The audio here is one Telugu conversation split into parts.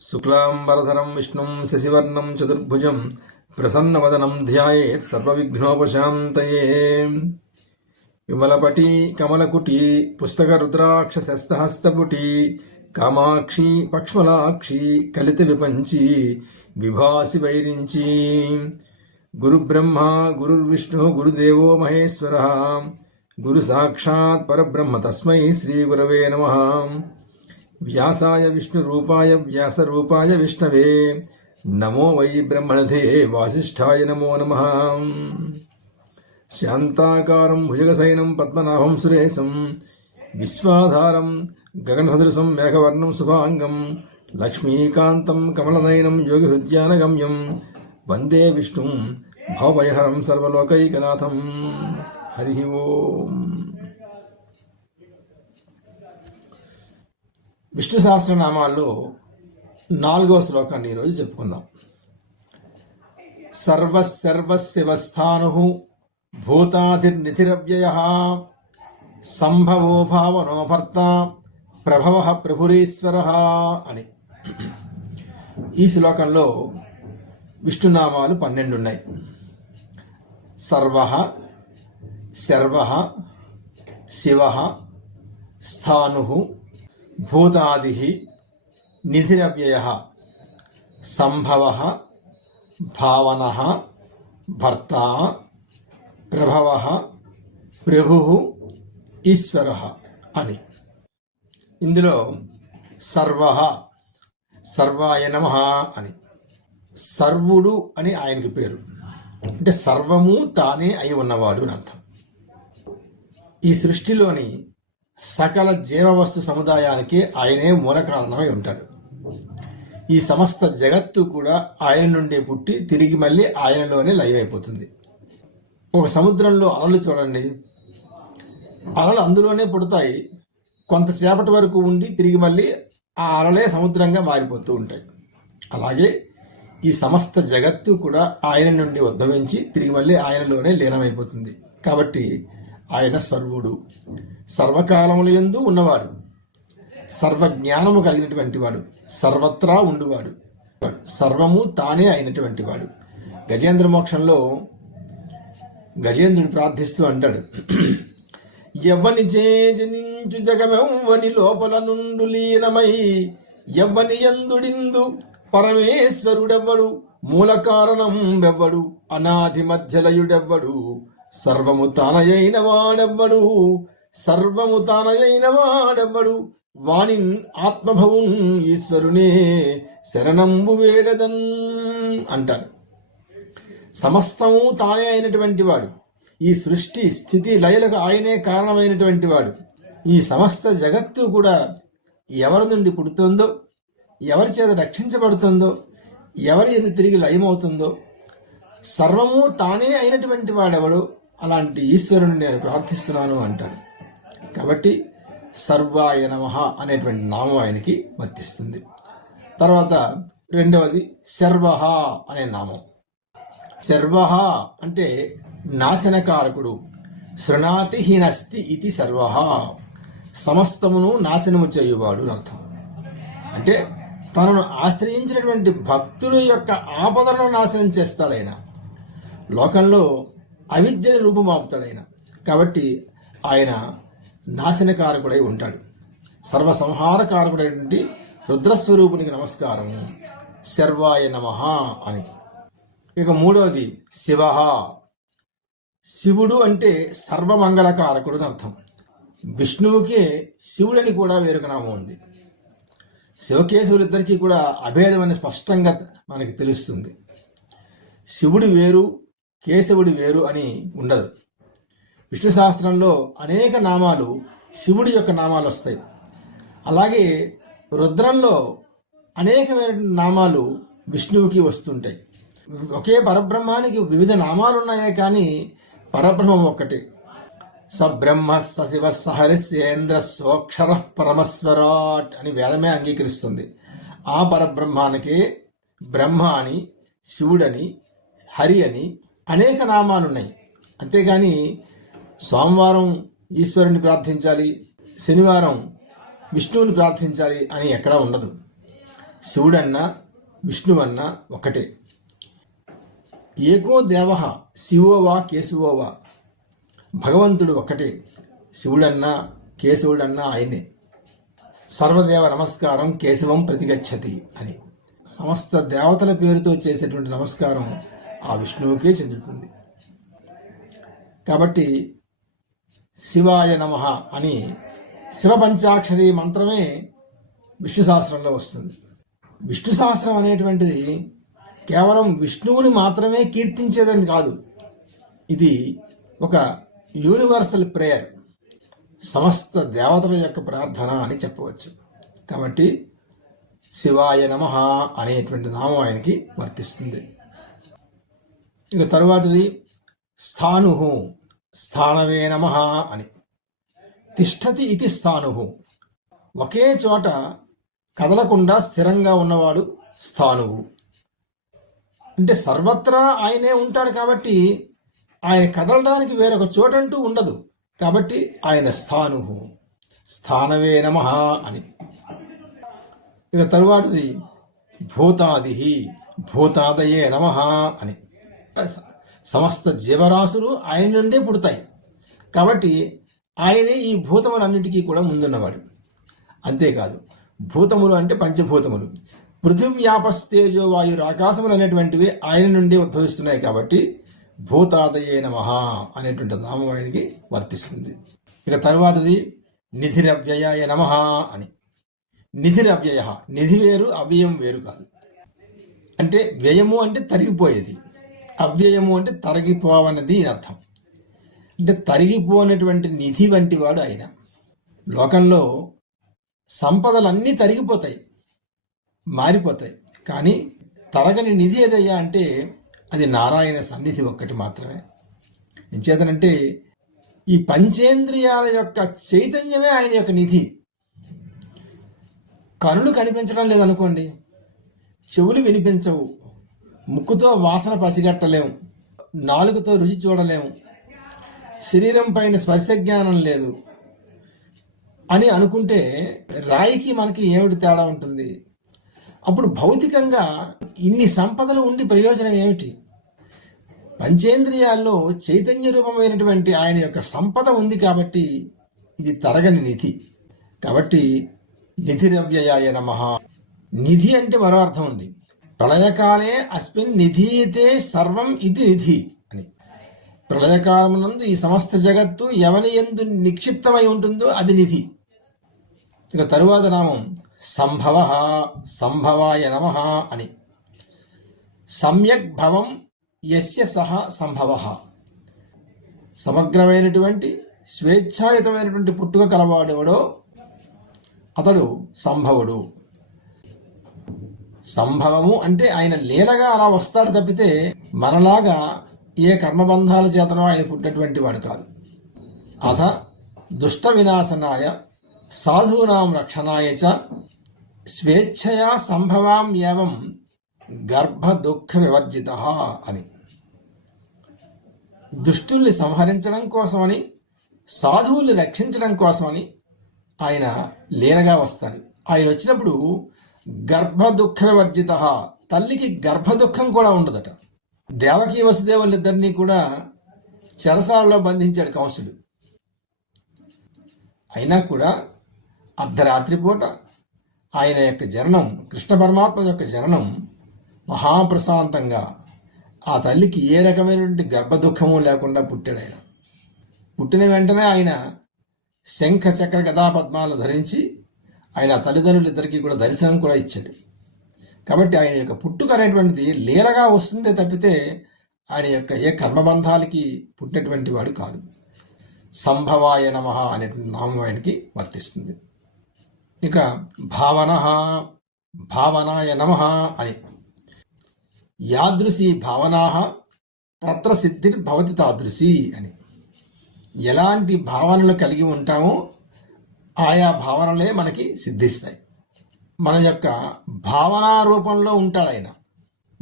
శుక్లాంబరధరం విష్ణుం శశివర్ణం చతుర్భుజం ప్రసన్నవదనం ధ్యాయేత్ సర్వవిఘ్నోపశాంతయే. విమలపటి కమలకుటి పుస్తక రుద్రాక్ష శస్తహస్తపుటి కామాక్షి పక్ష్మలాక్షి కలిత విపంచి విభాసి వైరించి గురుబ్రహ్మ గురుర్విష్ణు గురుదేవో మహేశ్వర. గురు సాక్షాత్ పరబ్రహ్మ తస్మై శ్రీ గురవే నమః. వ్యాసాయ విష్ణు రూపాయ వ్యాస రూపాయ విష్ణవే. నమో వై బ్రహ్మణధే వాసిష్ఠాయ నమో నమ. శాంతాకారం భుజగశయనం పద్మనాభం సురేశం. విశ్వాధారం గగనసదృశం మేఘవర్ణం శుభాంగం. లక్ష్మీకాంతం కమలనయనం యోగిహృద్యానగమ్యం. వందే విష్ణుం భవభయహరం సర్వలోకైకనాథం. హరి ఓం. విష్ణు సహస్రనామాల్లో నాలుగవ శ్లోకాన్ని ఈరోజు చెప్పుకుందాం. సర్వసర్వశివస్థాను భూతాదిర్నిధిరవ్యయ సంభవో భావనో భర్త ప్రభవ ప్రభురీశ్వర అని. ఈ శ్లోకంలో విష్ణునామాలు పన్నెండున్నాయి. సర్వ శర్వ శివ స్థాను భూతాది నిధిరవ్యయ సంభవ భావన భర్త ప్రభవ ప్రభు ఈశ్వర అని. ఇందులో సర్వ సర్వాయ నమ అని. సర్వుడు అని ఆయనకి పేరు. అంటే సర్వము తానే అయి ఉన్నవాడు అని అర్థం. ఈ సృష్టిలోని సకల జీవవస్తు సముదాయానికి ఆయనే మూల కారణమై ఉంటాడు. ఈ సమస్త జగత్తు కూడా ఆయన నుండి పుట్టి తిరిగి మళ్ళీ ఆయనలోనే లైవ్ ఒక సముద్రంలో అలలు చూడండి. అలలు అందులోనే పుడతాయి. కొంతసేపటి వరకు ఉండి తిరిగి మళ్ళీ ఆ అలలే సముద్రంగా మారిపోతూ ఉంటాయి. అలాగే ఈ సమస్త జగత్తు కూడా ఆయన నుండి ఉద్భవించి తిరిగి మళ్ళీ ఆయనలోనే లీనమైపోతుంది. కాబట్టి ఆయన సర్వుడు. సర్వకాలముల యందు ఉన్నవాడు. సర్వజ్ఞానము కలిగినటువంటి వాడు. సర్వత్రా ఉండువాడు. సర్వము తానే అయినటువంటి వాడు. గజేంద్ర మోక్షంలో గజేంద్రుడు ప్రార్థిస్తూ అంటాడు. ఎవ్వని చేజనించు జగమెవ్వని లోపల నుండు లీనమై ఎవ్వని ఎందుడిందు పరమేశ్వరుడెవ్వడు? మూల కారణం వెవ్వడు. అనాది మధ్యలయుడెవ్వడు? సర్వము తానయైన వాడెవ్వడు సర్వము తానయైన వాడెవ్వడు. వాణి ఆత్మభవం ఈశ్వరునే శరణంబు వేడదన్ అంటాడు. సమస్తము తానే అయినటువంటి వాడు. ఈ సృష్టి స్థితి లయలకు ఆయనే కారణమైనటువంటి వాడు. ఈ సమస్త జగత్తు కూడా ఎవరి నుండి పుడుతుందో ఎవరి చేత రక్షించబడుతుందో ఎవరి ఎందు తిరిగి లయమవుతుందో సర్వము తానే అయినటువంటి వాడెవడు? అలాంటి ఈశ్వరుని నేను ప్రార్థిస్తున్నాను అంటాడు. కాబట్టి సర్వాయ నమ అనేటువంటి నామం ఆయనకి వర్తిస్తుంది. తర్వాత రెండవది శర్వహ అనే నామం. శర్వహ అంటే నాశనకారకుడు. శృణాతి హీనస్తి ఇది సర్వ. సమస్తమును నాశనము చేయువాడు అర్థం. అంటే తనను ఆశ్రయించినటువంటి భక్తుల యొక్క ఆపదలను నాశనం చేస్తాడైన లోకంలో అవిద్యని రూపుమాపుతాడైన. కాబట్టి ఆయన నాశనకారకుడై ఉంటాడు. సర్వసంహారకారకుడైనటువంటి రుద్రస్వరూపునికి నమస్కారం. శర్వాయ నమ అని. ఇక మూడవది శివ. శివుడు అంటే సర్వమంగళకారకుడు అని అర్థం. విష్ణువుకే శివుడని కూడా వేరొక నామం ఉంది. శివకేశవులిద్దరికీ కూడా అభేదం అని స్పష్టంగా మనకి తెలుస్తుంది. శివుడు వేరు కేశవుడి వేరు అని ఉండదు. విష్ణు సహస్రంలో అనేక నామాలు శివుడి యొక్క నామాలు వస్తాయి. అలాగే రుద్రంలో అనేకమైన నామాలు విష్ణువుకి వస్తుంటాయి. ఒకే పరబ్రహ్మానికి వివిధ నామాలు ఉన్నాయే కానీ పరబ్రహ్మం ఒక్కటే. సబ్రహ్మ సశివ సహరిశ్యేంద్ర సోక్షర పరమస్వరాట్ అని వేదమే అంగీకరిస్తుంది. ఆ పరబ్రహ్మానికి బ్రహ్మ అని శివుడని హరి అని అనేక నామాలున్నాయి. అంతేగాని సోమవారం ఈశ్వరుని ప్రార్థించాలి శనివారం విష్ణువుని ప్రార్థించాలి అని ఎక్కడా ఉండదు. శివుడన్నా విష్ణువన్నా ఒకటే. ఏకో దేవ శివోవా కేశవోవా. భగవంతుడు ఒక్కటే శివుడన్నా కేశవుడన్నా ఆయనే. సర్వదేవ నమస్కారం కేశవం ప్రతిగచ్చతి అని. సమస్త దేవతల పేరుతో చేసేటువంటి నమస్కారం ఆ విష్ణువుకే చెందుతుంది. కాబట్టి శివాయ నమ అని శివ పంచాక్షరి మంత్రమే విష్ణు సహస్రంలో వస్తుంది. విష్ణు సహస్రం అనేటువంటిది కేవలం విష్ణువుని మాత్రమే కీర్తించేదని కాదు. ఇది ఒక యూనివర్సల్ ప్రేయర్ సమస్త దేవతల యొక్క ప్రార్థన అని చెప్పవచ్చు. కాబట్టి శివాయ నమ అనేటువంటి నామం ఆయనకి వర్తిస్తుంది. ఇక తరువాతది స్థాను స్థానవే నమ అని. తిష్టతి ఇది స్థాను. ఒకే చోట కదలకుండా స్థిరంగా ఉన్నవాడు స్థానువు అంటే సర్వత్రా ఆయనే ఉంటాడు కాబట్టి ఆయన కదలడానికి వేరొక చోటంటూ ఉండదు. కాబట్టి ఆయన స్థాను. స్థానవే నమ అని. ఇక తరువాతది భూతాది భూతాదయే నమ అని. సమస్త జీవరాశులు ఆయన నుండే పుడతాయి. కాబట్టి ఆయనే ఈ భూతములన్నిటికీ కూడా ముందున్నవాడు. అంతేకాదు భూతములు అంటే పంచభూతములు. పృథివ్యాపస్తేజో వాయురు ఆకాశములు అనేటువంటివి ఆయన నుండి ఉద్భవిస్తున్నాయి కాబట్టి భూతాదయే నమః అనేటువంటి నామం ఆయనకి వర్తిస్తుంది. ఇక తర్వాతది నిధిరవ్యయాయ నమ అని. నిధిరవ్యయ నిధి వేరు అవ్యయం వేరు కాదు. అంటే వ్యయము అంటే తరిగిపోయేది. అవ్యయము అంటే తరగిపోవన్నది అర్థం. అంటే తరిగిపోయినటువంటి నిధి వంటి వాడు ఆయన. లోకంలో సంపదలన్నీ తరిగిపోతాయి మారిపోతాయి. కానీ తరగని నిధి ఏదయ్యా అంటే అది నారాయణ సన్నిధి ఒక్కటి మాత్రమే. ఎంచేతనంటే ఈ పంచేంద్రియాల యొక్క చైతన్యమే ఆయన యొక్క నిధి. కనులు కనిపించడం లేదనుకోండి చెవులు వినిపించవు. ముక్కుతో వాసన పసిగట్టలేము. నాలుగుతో రుచి చూడలేము. శరీరం పైన స్పర్శ జ్ఞానం లేదు. అని అనుకుంటే రాయికి మనకి ఏమిటి తేడా ఉంటుంది? అప్పుడు భౌతికంగా ఇన్ని సంపదలు ఉండి ప్రయోజనం ఏమిటి? పంచేంద్రియాల్లో చైతన్య రూపమైనటువంటి ఆయన యొక్క సంపద ఉంది కాబట్టి ఇది తరగని నిధి కాబట్టి నిధిరవ్యయాయ నమ. నిధి అంటే మరో అర్థం ఉంది. ప్రళయకాలే అస్మిన్ నిధీయతే సర్వం ఇది నిధి అని. ప్రళయకాలమునందు ఈ సమస్త జగత్తు ఎవని ఎందు నిక్షిప్తమై ఉంటుందో అది నిధి. ఇక తరువాత నామం సంభవ సంభవాయ నమ అని. సమ్యక్ భవం యస్య సహ సంభవ. సమగ్రమైనటువంటి స్వేచ్ఛాయుతమైనటువంటి పుట్టుక కలవాడెవడో అతడు సంభవుడు. సంభవము అంటే ఆయన లీలగా అలా వస్తాడు తప్పితే మనలాగా ఏ కర్మబంధాల చేతనో ఆయన పుట్టినటువంటి వాడు కాదు. అథ దుష్ట వినాశనాయ సాధూనాం రక్షణాయ చ స్వేచ్ఛయా సంభవాం ఏవం గర్భ దుఃఖ వివర్జిత అని. దుష్టుల్ని సంహరించడం కోసమని సాధువుల్ని రక్షించడం కోసమని ఆయన లీలగా వస్తాడు. ఆయన వచ్చినప్పుడు గర్భ దుఃఖ వివర్జిత తల్లికి గర్భ దుఃఖం కూడా ఉండదట దేవకీ వసుదేవులిద్దరినీ కూడా చెరసాలలో బంధించాడు కంసుడు అయినా కూడా అర్ధరాత్రి పూట ఆయన యొక్క జననం కృష్ణ పరమాత్మ యొక్క జననం మహాప్రశాంతంగా ఆ తల్లికి ఏ రకమైనటువంటి గర్భదుఖము లేకుండా పుట్టాడు ఆయన. పుట్టిన వెంటనే ఆయన శంఖ చక్ర గదా పద్మాలు ధరించి ఆయన తల్లిదండ్రులిద్దరికీ కూడా దర్శనం కూడా ఇచ్చాడు. కాబట్టి ఆయన యొక్క పుట్టుక అనేటువంటిది లీలగా వస్తుందే తప్పితే ఆయన యొక్క ఏ కర్మబంధాలకి పుట్టినటువంటి వాడు కాదు. సంభవాయ నమ అనేటువంటి నామం ఆయనకి వర్తిస్తుంది. ఇక భావన భావనాయ నమ అని. యాదృశీ భావనా తత్ర సిద్ధిర్భవతి తాదృశి అని. ఎలాంటి భావనలు కలిగి ఉంటామో ఆయా భావనలే మనకి సిద్ధిస్తాయి. మన యొక్క భావనా రూపంలో ఉంటాడు ఆయన.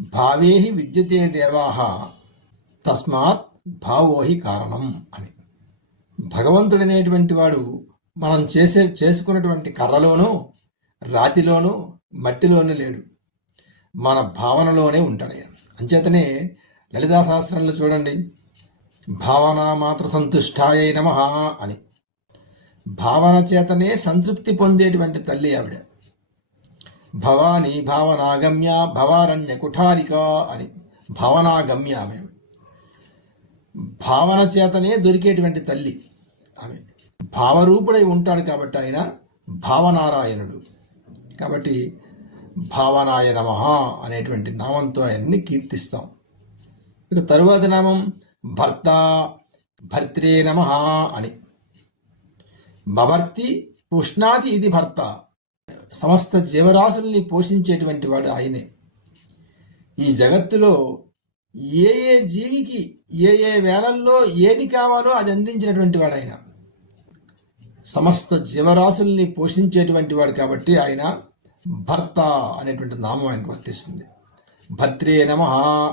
భావేహి విద్యతే దేవాహ తస్మాత్ భావోహి కారణం అని. భగవంతుడనేటువంటి వాడు మనం చేసే చేసుకున్నటువంటి కర్రలోనూ రాతిలోనూ మట్టిలోనే లేడు. మన భావనలోనే ఉంటాడు అంచేతనే లలితా శాస్త్రంలో చూడండి భావన మాత్ర సంతుష్టాయ నమ అని. భావన చేతనే సంతృప్తి పొందేటువంటి తల్లి ఆవిడ. భవానీ భావనాగమ్య భవారణ్య కుఠారిక అని భావనాగమ్య ఆమె. భావన చేతనే దొరికేటువంటి తల్లి ఆమె. భావరూపుడై ఉంటాడు కాబట్టి ఆయన భావనారాయణుడు. కాబట్టి భావనాయ నమ అనేటువంటి నామంతో ఆయన్ని కీర్తిస్తాం. ఇక తరువాతి నామం భర్త భర్త్రే నమ అని. భవర్తి పుష్ణాది ఇది భర్త. సమస్త జీవరాశుల్ని పోషించేటువంటి వాడు ఆయనే. ఈ జగత్తులో ఏ ఏ జీవికి ఏ ఏ వేళల్లో ఏది కావాలో అది అందించినటువంటి వాడు ఆయన. సమస్త జీవరాశుల్ని పోషించేటువంటి వాడు కాబట్టి ఆయన భర్త అనేటువంటి నామం ఆయనకు వర్తిస్తుంది. భర్త్రే నమ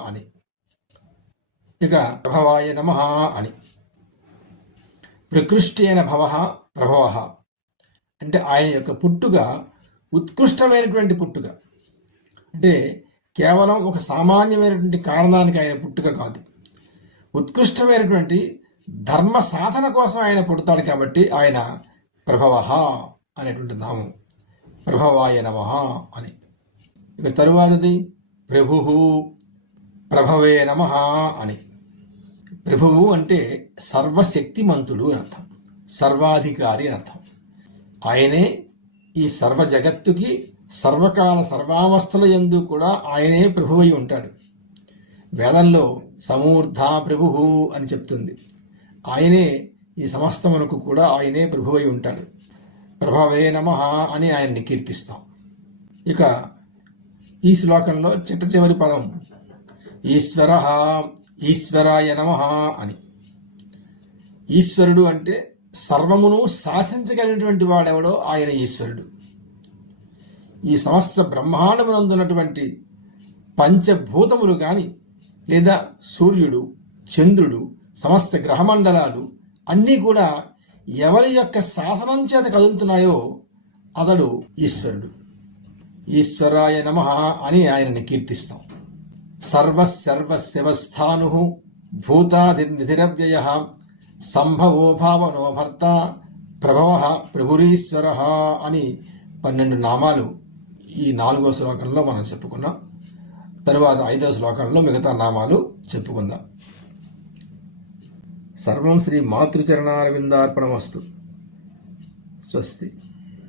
అని. ఇక ప్రభవాయ నమ అని. ప్రకృష్టేన భవ ప్రభవ అంటే ఆయన యొక్క పుట్టుక ఉత్కృష్టమైనటువంటి పుట్టుక అంటే కేవలం ఒక సామాన్యమైనటువంటి కారణానికి ఆయన పుట్టుక కాదు. ఉత్కృష్టమైనటువంటి ధర్మ సాధన కోసం ఆయన పుడతాడు కాబట్టి ఆయన ప్రభవ అనేటువంటి నామం. ప్రభవాయ నమ అని. ఇక తరువాతది ప్రభు ప్రభవే నమ అని. ప్రభువు అంటే సర్వశక్తిమంతుడు అని అర్థం. సర్వాధికారి అని అర్థం. ఆయనే ఈ సర్వ జగత్తుకి సర్వకాల సర్వావస్థల యందు కూడా ఆయనే ప్రభువై ఉంటాడు. వేదంలో సమూర్ధ ప్రభు అని చెప్తుంది. ఆయనే ఈ సమస్తమునకు కూడా ఆయనే ప్రభువై ఉంటాడు. ప్రభవే నమ అని ఆయన్ని కీర్తిస్తాం. ఇక ఈ శ్లోకంలో చిట్ట చివరి పదం ఈశ్వర ఈశ్వరాయ నమ అని. ఈశ్వరుడు అంటే సర్వమును శాసించగలిగినటువంటి వాడెవడో ఆయన ఈశ్వరుడు. ఈ సమస్త బ్రహ్మాండమునందున్నటువంటి పంచభూతములు కానీ లేదా సూర్యుడు చంద్రుడు సమస్త గ్రహమండలాలు అన్నీ కూడా ఎవరి యొక్క శాసనం చేత కదులుతున్నాయో అతడు ఈశ్వరుడు. ఈశ్వరాయ నమ అని ఆయనని కీర్తిస్తాం. సర్వసర్వశివస్థాను భూతాదిర్నిధిరవ్యయ సంభవో భావనో భర్త ప్రభవ ప్రభురీశ్వర అని పన్నెండు నామాలు ఈ నాలుగో శ్లోకంలో మనం చెప్పుకున్నాం. తరువాత ఐదో శ్లోకంలో మిగతా నామాలు చెప్పుకుందాం. సర్వం శ్రీ మాతృచరణారవిందార్పణమస్తు. స్వస్తి.